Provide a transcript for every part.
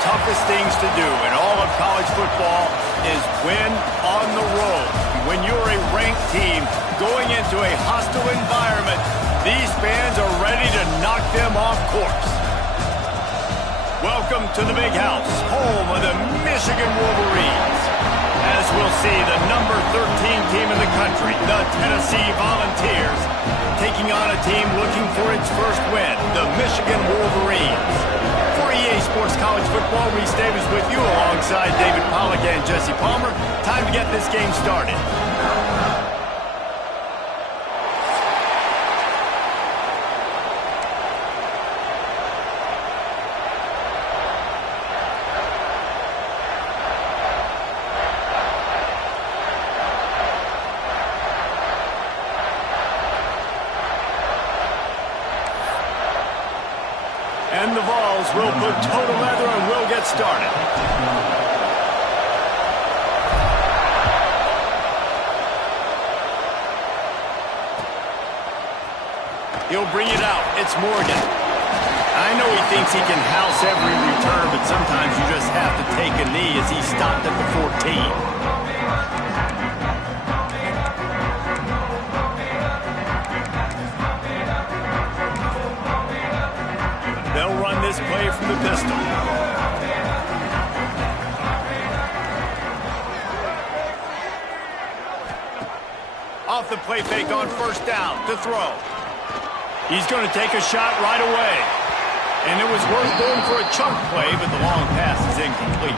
toughest things to do in all of college football is win on the road. When you're a ranked team going into a hostile environment, these fans are ready to knock them off course. Welcome to the Big House, home of the Michigan Wolverines. As we'll see, the number 13 team in the country, the Tennessee Volunteers, taking on a team looking for its first win, the Michigan Wolverines. For EA Sports College Football, Reese Davis with you alongside David Pollack and Jesse Palmer. Time to get this game started. And the Vols will put total leather and will get started. He'll bring it out. It's Morgan. I know he thinks he can house every return, but sometimes you just have to take a knee as he stopped at the 14. They'll run this play from the pistol. Off the play fake on first down to throw. He's going to take a shot right away. And it was worth going for a chunk play, but the long pass is incomplete.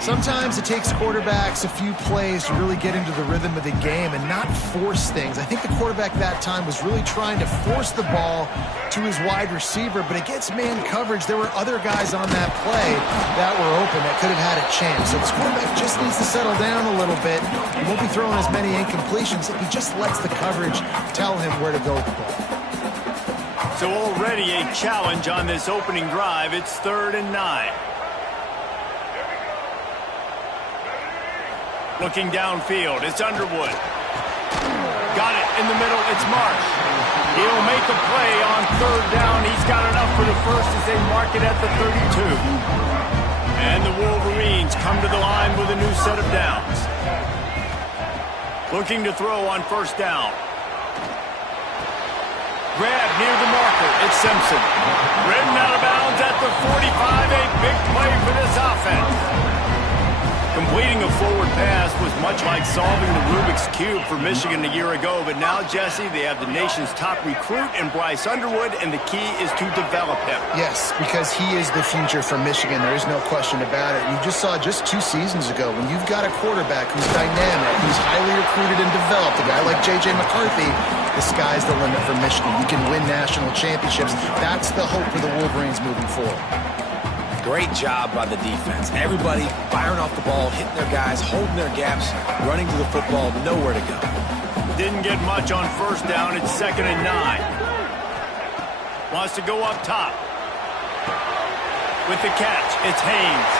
Sometimes it takes quarterbacks a few plays to really get into the rhythm of the game and not force things. I think the quarterback that time was really trying to force the ball to his wide receiver, but against man coverage, there were other guys on that play that were open that could have had a chance. So this quarterback just needs to settle down a little bit. He won't be throwing as many incompletions if he just lets the coverage tell him where to go with the ball. So already a challenge on this opening drive. It's 3rd and 9. Looking downfield, it's Underwood. Got it in the middle, it's Marsh. He'll make a play on 3rd down. He's got enough for the first as they mark it at the 32. And the Wolverines come to the line with a new set of downs. Looking to throw on 1st down. Grab near the marker, it's Simpson. Ridden out of bounds at the 45, a big play for this offense. Completing a forward pass was much like solving the Rubik's Cube for Michigan a year ago, but now, Jesse, they have the nation's top recruit in Bryce Underwood, and the key is to develop him. Yes, because he is the future for Michigan. There is no question about it. You just saw just 2 seasons ago when you've got a quarterback who's dynamic, who's highly recruited and developed, a guy like J.J. McCarthy, the sky's the limit for Michigan. You can win national championships. That's the hope for the Wolverines moving forward. Great job by the defense. Everybody firing off the ball, hitting their guys, holding their gaps, running to the football, nowhere to go. Didn't get much on 1st down. It's 2nd and 9. Wants to go up top. With the catch, it's Haynes.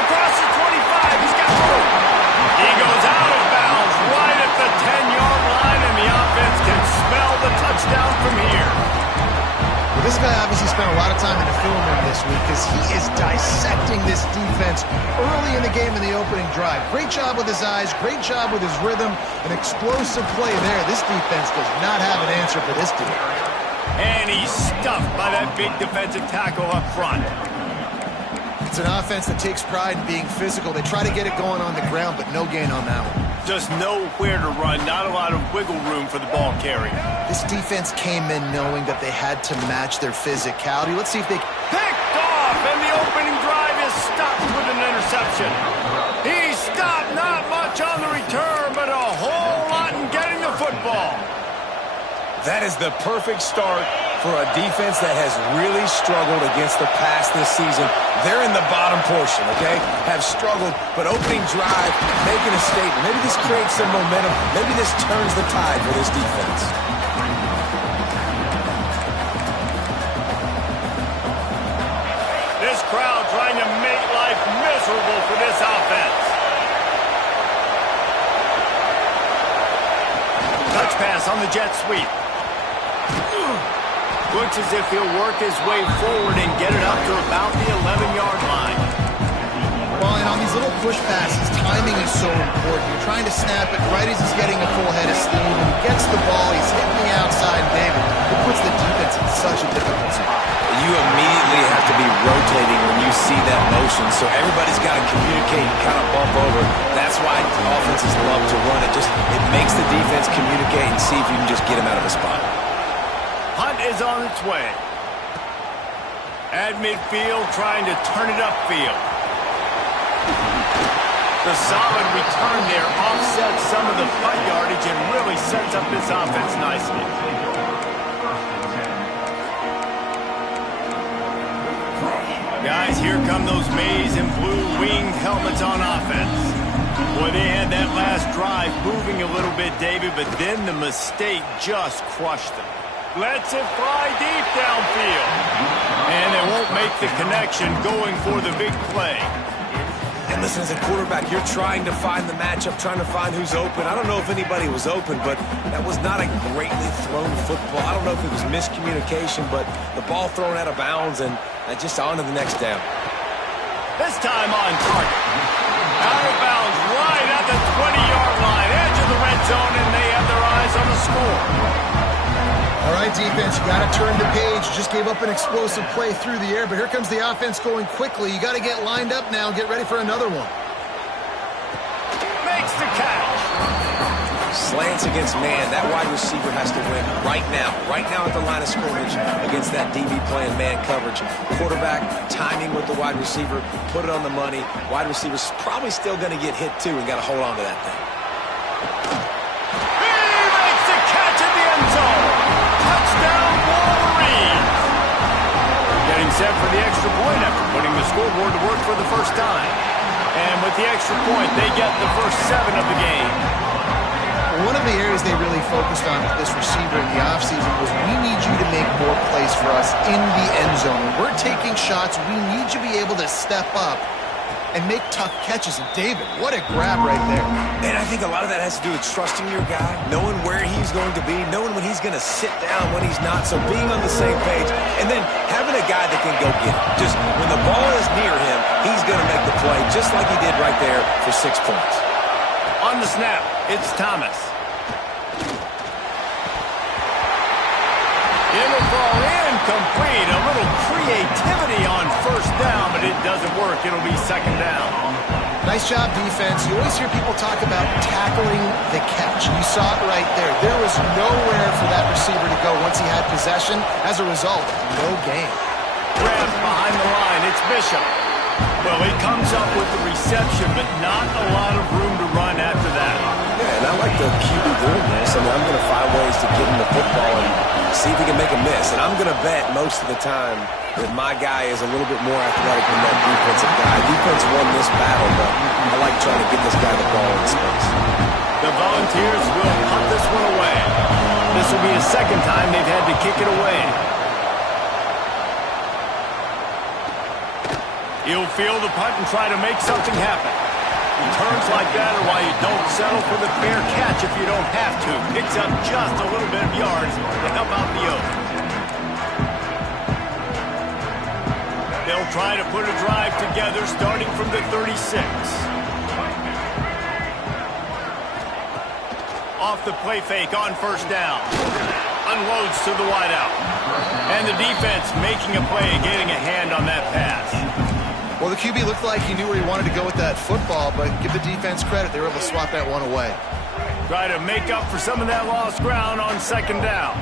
Across the 25, he's got room. He goes out of bounds right at the 10-yard line, and the offense can smell the touchdown from here. Well, this guy obviously spent a lot of time in the film room this week because he is dissecting this defense early in the game in the opening drive. Great job with his eyes, great job with his rhythm, an explosive play there. This defense does not have an answer for this dude. And he's stuffed by that big defensive tackle up front. It's an offense that takes pride in being physical. They try to get it going on the ground, but no gain on that one. Just nowhere to run, not a lot of wiggle room for the ball carrier. This defense came in knowing that they had to match their physicality. Let's see if they... Picked off, and the opening drive is stopped with an interception. He stopped, not much on the return, but a whole lot in getting the football. That is the perfect start for a defense that has really struggled against the pass this season. They're in the bottom portion, okay? Have struggled, but opening drive, making a statement. Maybe this creates some momentum. Maybe this turns the tide for this defense. This crowd trying to make life miserable for this offense. Touch pass on the jet sweep. Looks as if he'll work his way forward and get it up to about the 11-yard line. Well, and on these little push passes, timing is so important. You're trying to snap it right as he's getting a full head of steam. When he gets the ball, he's hitting the outside, David. It puts the defense in such a difficult spot. You immediately have to be rotating when you see that motion, so everybody's got to communicate and kind of bump over. That's why offenses love to run it. It makes the defense communicate and see if you can just get him out of a spot. Hunt is on its way. At midfield, trying to turn it upfield. The solid return there offsets some of the punt yardage and really sets up this offense nicely. Guys, here come those maize and blue winged helmets on offense. Boy, they had that last drive moving a little bit, David, but then the mistake just crushed them. Lets it fly deep downfield. And they won't make the connection going for the big play. And listen, as a quarterback, you're trying to find the matchup, trying to find who's open. I don't know if anybody was open, but that was not a greatly thrown football. I don't know if it was miscommunication, but the ball thrown out of bounds and just on to the next down. This time on target. Out of bounds right at the 20-yard line, edge of the red zone, and they have their eyes on the score. All right, defense, you got to turn the page. You just gave up an explosive play through the air, but here comes the offense going quickly. You got to get lined up now and get ready for another one. Makes the catch. Slants against man. That wide receiver has to win right now at the line of scrimmage against that DB playing man coverage. Quarterback, timing with the wide receiver, put it on the money. Wide receiver's probably still going to get hit too and got to hold on to that thing. He makes the catch in the end zone. Touchdown, Wolverine! Getting set for the extra point after putting the scoreboard to work for the first time. And with the extra point, they get the first 7 of the game. One of the areas they really focused on with this receiver in the offseason was we need you to make more plays for us in the end zone. When we're taking shots, we need you to be able to step up and make tough catches. And David, what a grab right there. And I think a lot of that has to do with trusting your guy, knowing where he's going to be, knowing when he's going to sit down, when he's not. So being on the same page, and then having a guy that can go get it. Just when the ball is near him, he's going to make the play, just like he did right there for 6 points. On the snap, it's Thomas. It'll fall incomplete. A little creativity on first down, but it doesn't work. It'll be second down. Nice job, defense. You always hear people talk about tackling the catch. You saw it right there. There was nowhere for that receiver to go once he had possession. As a result, no gain. Grab behind the line. It's Bishop. Well, he comes up with the reception, but not a lot of room to run after that. Yeah, and I like the QB doing this. I mean, I'm going to find ways to get him the football and see if he can make a miss. And I'm going to bet most of the time that my guy is a little bit more athletic than that defensive guy. Defense won this battle, but I like trying to get this guy the ball in space. The Volunteers will punt this one away. This will be the second time they've had to kick it away. He'll field the punt and try to make something happen. Returns like that are why you don't settle for the fair catch if you don't have to. Picks up just a little bit of yards to help out the Oak. They'll try to put a drive together starting from the 36. Off the play fake on first down. Unloads to the wideout. And the defense making a play, getting a hand on that pass. Well, the QB looked like he knew where he wanted to go with that football, but give the defense credit. They were able to swat that one away. Try to make up for some of that lost ground on second down.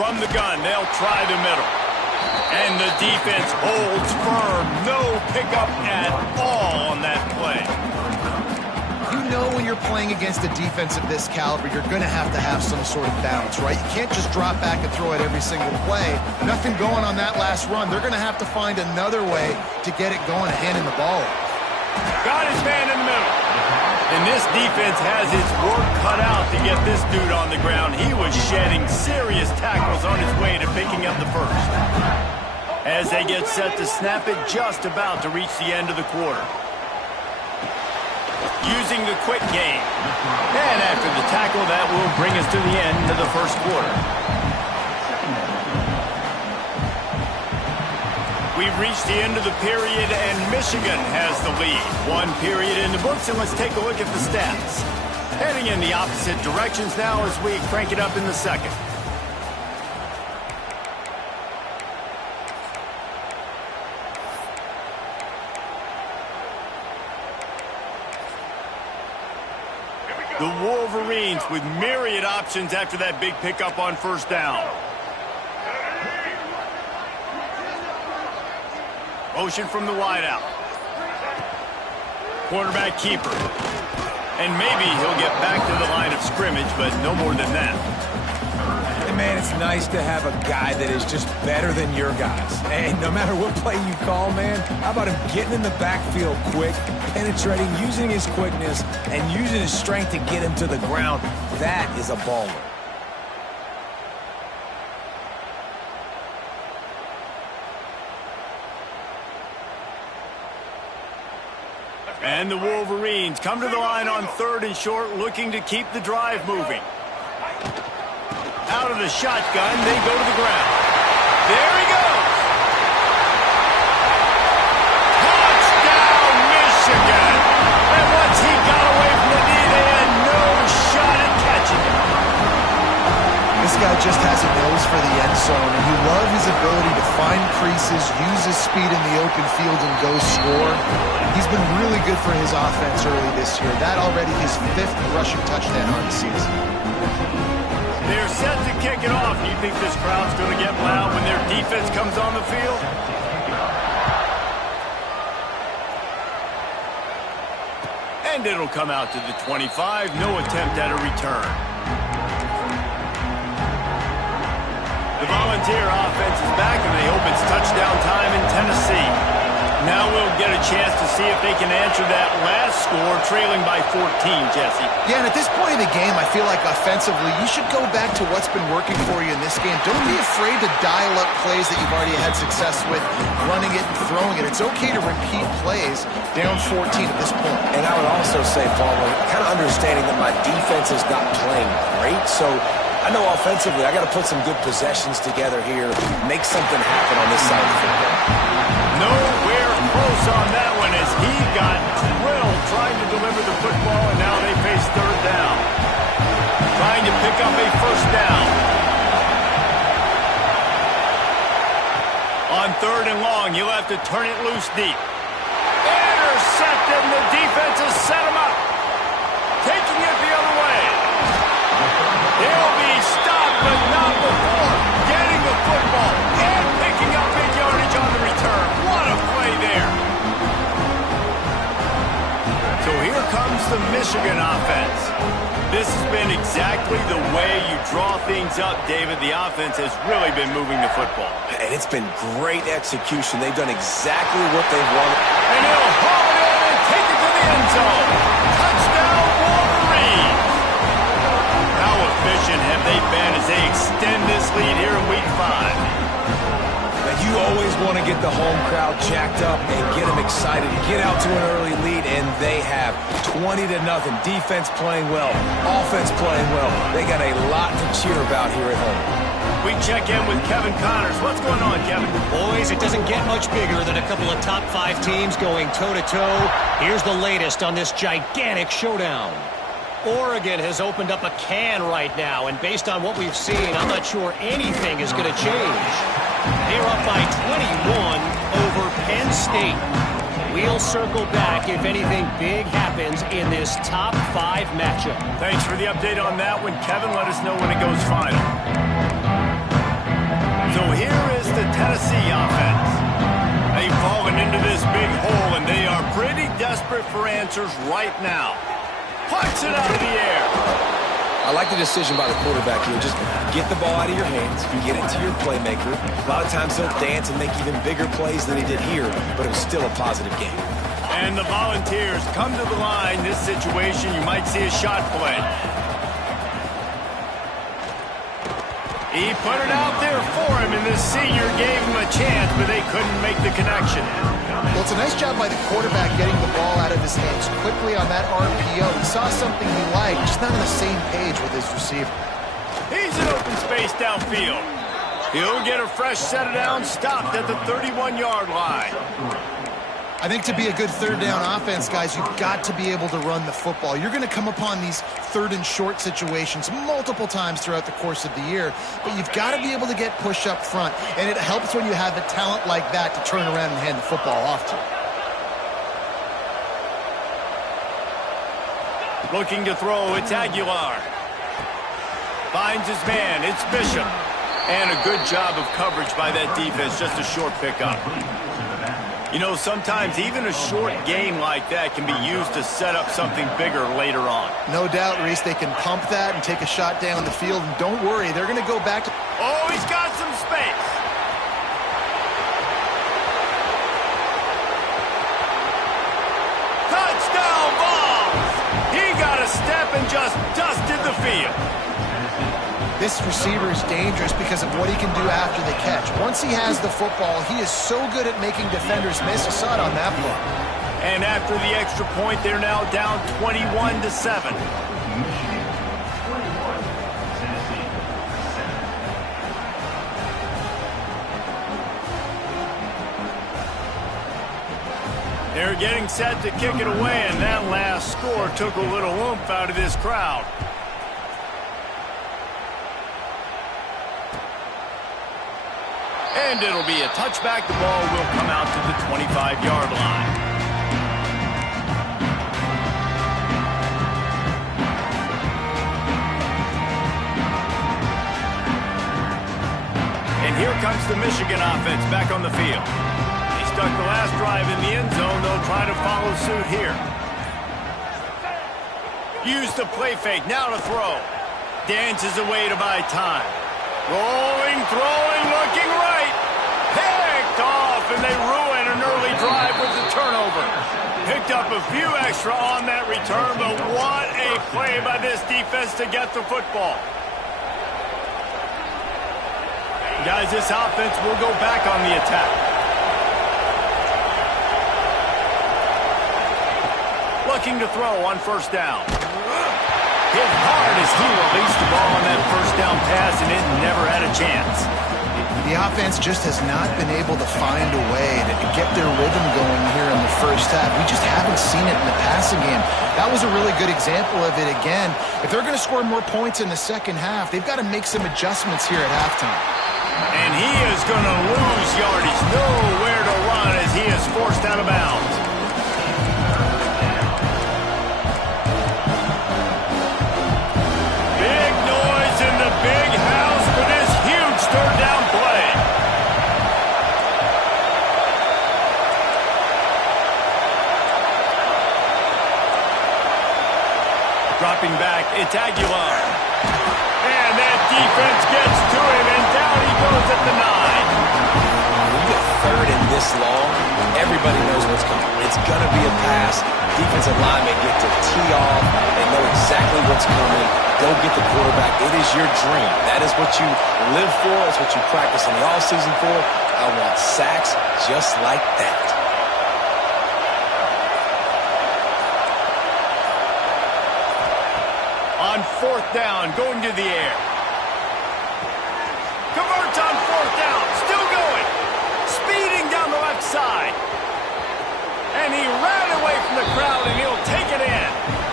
From the gun, they'll try the middle. And the defense holds firm. No pickup at all on that play. You know when you're playing against a defense of this caliber, you're going to have some sort of balance, right? You can't just drop back and throw it every single play. Nothing going on that last run. They're going to have to find another way to get it going and handing the ball off. Got his man in the middle. And this defense has its work cut out to get this dude on the ground. He was shedding serious tackles on his way to picking up the first. As they get set to snap it, just about to reach the end of the quarter. using the quick game. And after the tackle, that will bring us to the end of the first quarter. We've reached the end of the period, and Michigan has the lead. 1 period in the books, and let's take a look at the stats. Heading in the opposite directions now as we crank it up in the second. The Wolverines with myriad options after that big pickup on first down. Motion from the wideout. Quarterback keeper. And maybe he'll get back to the line of scrimmage, but no more than that. And man, it's nice to have a guy that is just better than your guys. And no matter what play you call, man, how about him getting in the backfield quick, penetrating, using his quickness, and using his strength to get him to the ground. That is a baller. And the Wolverines come to the line on 3rd and short, looking to keep the drive moving. Out of the shotgun, they go to the ground. There he goes. Touchdown, Michigan. And once he got away from the knee, they had no shot at catching him. This guy just has a nose for the end zone, and you love his ability to find creases, use his speed in the open field, and go score. He's been really good for his offense early this year. That already his 5th rushing touchdown on the season. They're set to kick it off. Do you think this crowd's going to get loud when their defense comes on the field? And it'll come out to the 25. No attempt at a return. The Volunteer offense is back, and they hope it's touchdown time in Tennessee. Now we'll get a chance to see if they can answer that last score, trailing by 14, Jesse. Yeah, and at this point in the game, I feel like offensively, you should go back to what's been working for you in this game. Don't be afraid to dial up plays that you've already had success with, running it and throwing it. It's okay to repeat plays down 14 at this point. And I would also say, following, kind of understanding that my defense is not playing great, so I know offensively I got to put some good possessions together here, make something happen on this side of the football. Nowhere close on that one as he got drilled trying to deliver the football, and now they face 3rd down. Trying to pick up a first down. On 3rd and long, you'll have to turn it loose deep. Intercepted, and the defense has set him up. Taking it the other way. He'll be stopped, but not before getting the football and picking up big yardage on the return. What a play there. So here comes the Michigan offense. This has been exactly the way you draw things up, David. The offense has really been moving the football. And it's been great execution. They've done exactly what they've wanted. And he'll haul it in and take it to the end zone. Touchdown, Wolverine. How efficient have they been as they extend this lead here in Week 5? Now, you always want to get the home crowd jacked up and get them excited. Get out to an early lead, and they have 20-0. Defense playing well, offense playing well. They got a lot to cheer about here at home. We check in with Kevin Connors. What's going on, Kevin? Boys, it doesn't get much bigger than a couple of top 5 teams going toe-to-toe. Here's the latest on this gigantic showdown. Oregon has opened up a can right now, and based on what we've seen, I'm not sure anything is going to change. They're up by 21 over Penn State. We'll circle back if anything big happens in this top 5 matchup. Thanks for the update on that one, Kevin. Let us know when it goes final. So here is the Tennessee offense. They've fallen into this big hole, and they are pretty desperate for answers right now. Puts it out of the air. I like the decision by the quarterback here. Just get the ball out of your hands, get it to your playmaker. A lot of times he'll dance and make even bigger plays than he did here, but it was still a positive game. And the Volunteers come to the line. This situation, you might see a shot play. He put it out there for him, and the senior gave him a chance, but they couldn't make the connection. Well, it's a nice job by the quarterback getting the ball out of his hands quickly on that RPO. He saw something he liked, just not on the same page with his receiver. He's in open space downfield. He'll get a fresh set of downs stopped at the 31-yard line. I think to be a good third down offense, guys, you've got to be able to run the football. You're going to come upon these third and short situations multiple times throughout the course of the year, but you've got to be able to get push up front, and it helps when you have a talent like that to turn around and hand the football off to. Looking to throw, it's Aguilar. Finds his man, it's Bishop. And a good job of coverage by that defense, just a short pickup. You know, sometimes even a short game like that can be used to set up something bigger later on. No doubt, Reese, they can pump that and take a shot down the field. And don't worry, they're going to go back to... Oh, he's got some space. Touchdown balls. He got a step and just dusted the field. This receiver is dangerous because of what he can do after the catch. Once he has the football, he is so good at making defenders miss. You saw it on that play. And after the extra point, they're now down 21-7. They're getting set to kick it away, and that last score took a little oomph out of this crowd. And it'll be a touchback. The ball will come out to the 25-yard line. And here comes the Michigan offense back on the field. They stuck the last drive in the end zone. They'll try to follow suit here. Use the play fake. Now to throw. Dances away to buy time. Rolling, throwing, looking right. Picked off, and they ruin an early drive with the turnover. Picked up a few extra on that return, but what a play by this defense to get the football. Guys, this offense will go back on the attack. Looking to throw on first down. Hit hard as he released the ball on that first down pass, and it never had a chance. The offense just has not been able to find a way to get their rhythm going here in the first half. We just haven't seen it in the passing game. That was a really good example of it again. If they're going to score more points in the second half, they've got to make some adjustments here at halftime. And he is going to lose yardage. Nowhere to run as he is forced out of bounds. Big noise in the big house for this huge third down play. Dropping back, it's Aguilar. And that defense gets to him, and down he goes at the 9. When you get third and this long, everybody knows what's coming. It's going to be a pass. Defensive linemen get to tee off. They know exactly what's coming. Go get the quarterback. It is your dream. That is what you live for. It's what you practice in the offseason for. I want sacks just like that. On fourth down, going to the air. Converts on fourth down, still going. Speeding down the left side. And he ran away from the crowd, and he'll take it in.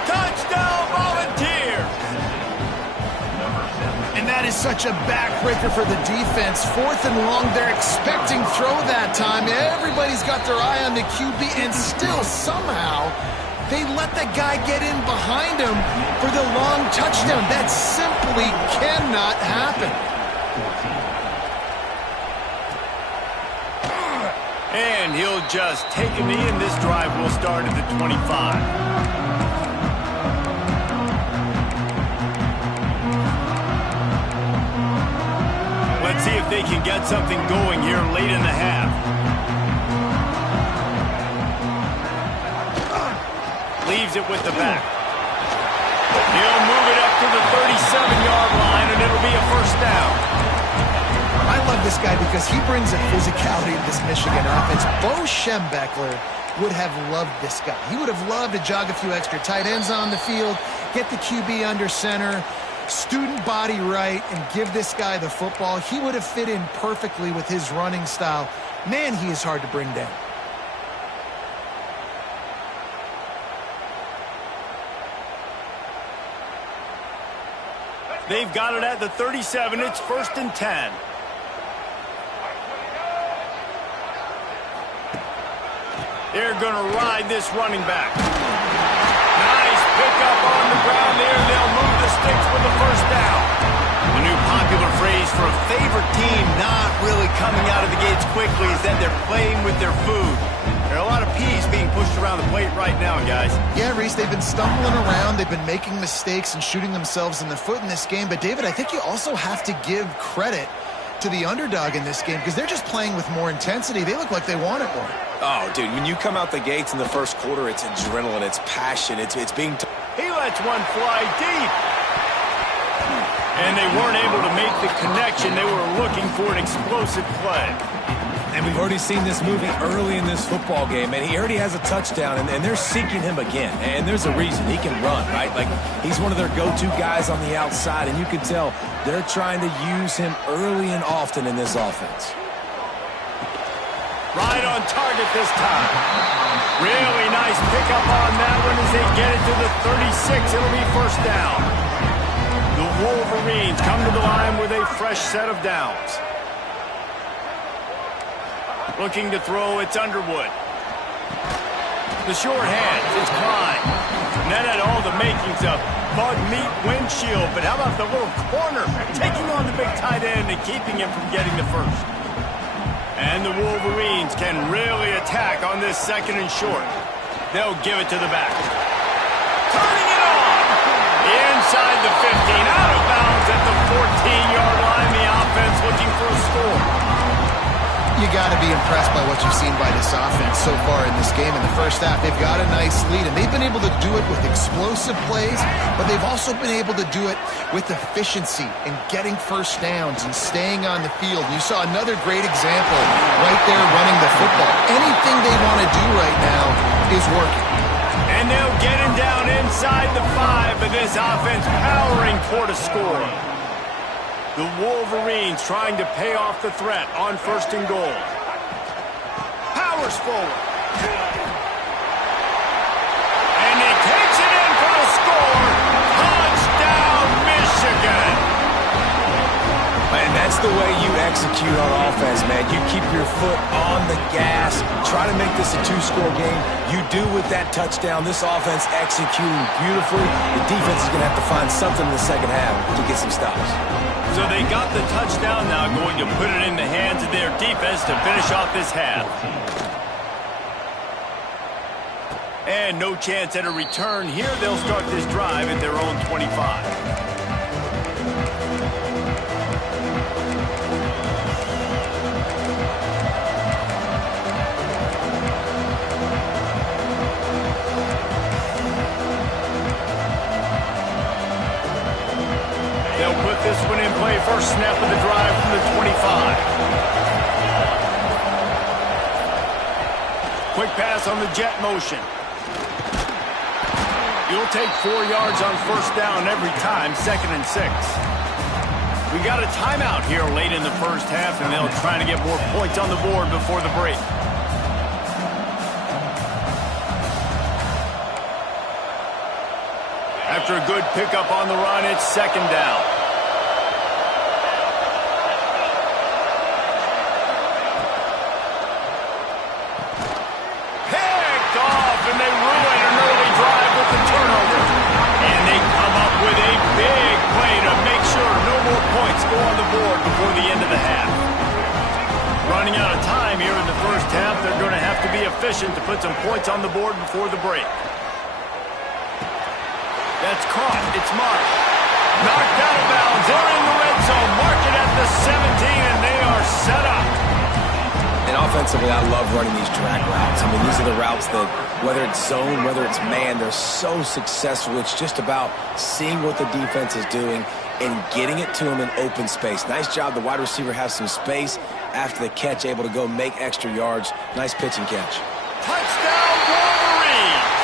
Touchdown, Volunteers! And that is such a backbreaker for the defense. Fourth and long, they're expecting throw that time. Everybody's got their eye on the QB, and still somehow they let the guy get in behind him for the long touchdown. That simply cannot happen. And he'll just take a knee, and this drive will start at the 25. Let's see if they can get something going here late in the half. Leaves it with the back. He'll move it up to the 37-yard line, and it'll be a first down. love this guy because he brings a physicality to this Michigan offense. Bo Schembechler would have loved this guy. He would have loved to jog a few extra tight ends on the field, get the QB under center, student body right, and give this guy the football. He would have fit in perfectly with his running style. Man, he is hard to bring down. They've got it at the 37. It's 1st and 10. They're going to ride this running back. Nice pickup on the ground there. They'll move the sticks with the first down. The new popular phrase for a favorite team not really coming out of the gates quickly is that they're playing with their food. There are a lot of peas being pushed around the plate right now, guys. Yeah, Reese, they've been stumbling around. They've been making mistakes and shooting themselves in the foot in this game. But, David, I think you also have to give credit to the underdog in this game because they're just playing with more intensity. They look like they want it more. Oh, dude, when you come out the gates in the first quarter, it's adrenaline, it's passion, it's being... He lets one fly deep. And they weren't able to make the connection. They were looking for an explosive play. And we've already seen this movie early in this football game, and he already has a touchdown, and they're seeking him again. And there's a reason. He can run, right? Like, he's one of their go-to guys on the outside, and you can tell they're trying to use him early and often in this offense. Right on target this time. Really nice pickup on that one as they get it to the 36. It'll be first down. The Wolverines come to the line with a fresh set of downs. Looking to throw, it's Underwood. The short hands, it's Klein. And that had all the makings of bug meat windshield, but how about the little corner taking on the big tight end and keeping him from getting the first? And the Wolverines can really attack on this 2nd and short. They'll give it to the back. Turning it on! Inside the 15, out of bounds at the 14-yard line. The offense looking for a score. You got to be impressed by what you've seen by this offense so far in this game. In the first half, they've got a nice lead, and they've been able to do it with explosive plays, but they've also been able to do it with efficiency and getting first downs and staying on the field. You saw another great example right there running the football. Anything they want to do right now is working. And they'll get him down inside the 5, but this offense powering toward a score. The Wolverines trying to pay off the threat on 1st and goal. Powers forward. And he takes it in for the score. Touchdown, Michigan. And that's the way you execute on offense, man. You keep your foot on the gas. Try to make this a 2-score game. You do with that touchdown. This offense executing beautifully. The defense is going to have to find something in the second half to get some stops. So they got the touchdown, now going to put it in the hands of their defense to finish off this half. And no chance at a return here. They'll start this drive at their own 25. They'll put this one in play. First snap of the drive from the 25. Quick pass on the jet motion. You'll take 4 yards on first down every time, 2nd and 6. We got a timeout here late in the first half, and they'll try to get more points on the board before the break. After a good pickup on the run, it's 2nd down. Picked off, and they ruin an early drive with the turnover. And they come up with a big play to make sure no more points go on the board before the end of the half. Running out of time here in the first half, they're going to have to be efficient to put some points on the board before the break. That's caught. It's Marsh. Knocked out of bounds. They're in the red zone. Mark it at the 17, and they are set up. And offensively, I love running these drag routes. I mean, these are the routes that, whether it's zone, whether it's man, they're so successful. It's just about seeing what the defense is doing and getting it to him in open space. Nice job. The wide receiver has some space after the catch, able to go make extra yards. Nice pitch and catch. Touchdown, Wolverines!